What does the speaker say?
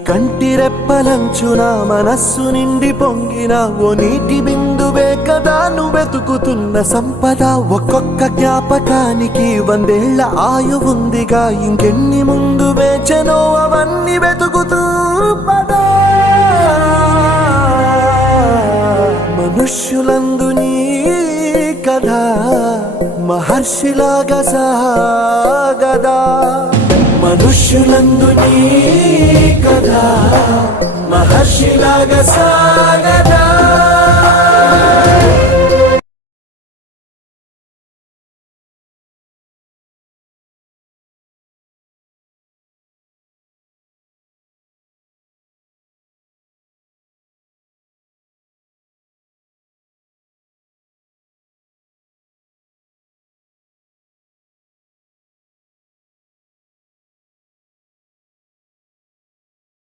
కంటి రెప్పలంచున మనస్సు నిండి పొంగిన ఓ నీటి బిందువే కదా నువ్వు వెతుకుతున్న సంపద. ఒక్కొక్క జ్ఞాపకానికి 100 ఏళ్ల ఆయువుందిగా, ఇంకెన్ని ముందు వేచనో అవన్నీ వెతుకుతూ పదా. మనుష్యులందు నీ కథ మహర్షిలాగా సాగదా, మనుష్యులందు నీ కథ మహర్షిలాగా సాగదా.